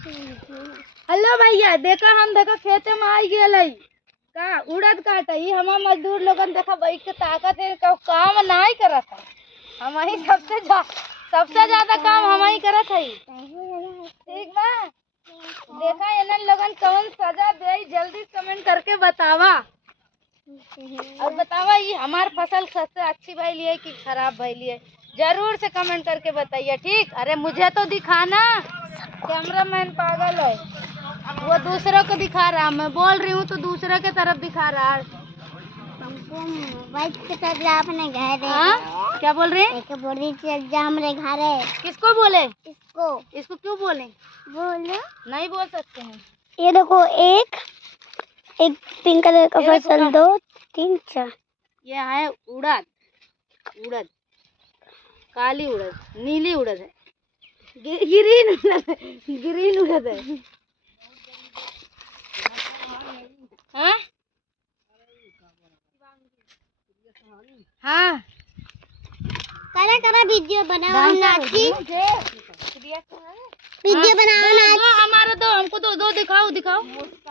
Hello भैया, देखा हम खेते में आई गए का उड़द काट हम मजदूर लोगन देखा बैठ के ताकत है काम नहीं करत है। हम ही सबसे ज्यादा काम हम ही करत है। ठीक बा, देखा इन्हन लोगन कौन सजा दे, जल्दी कमेंट करके बतावा और बतावा ये हमार फसल सबसे अच्छी भइली है कि खराब भइली है, जरूर से कमेंट करके बताइए। ठीक, अरे मुझे तो दिखाना, कैमरामैन पागल है, वो दूसरों को दिखा रहा, मैं बोल रही हूँ तो दूसरे के तरफ दिखा रहा है। अपने घर है। क्या बोल रहे हैं? घर है। किसको बोले? इसको क्यों बोले? बोलो नहीं बोल सकते हैं। ये देखो, एक पिंक कलर का फसल, 2 3 4। ये है उड़द, काली उड़द, नीली उड़द है, ग्रीन उड़द है। हाँ हाँ, करा वीडियो बनाओ नाची, वीडियो बनाओ नाची। हमारा दो, हमको तो दो दिखाओ।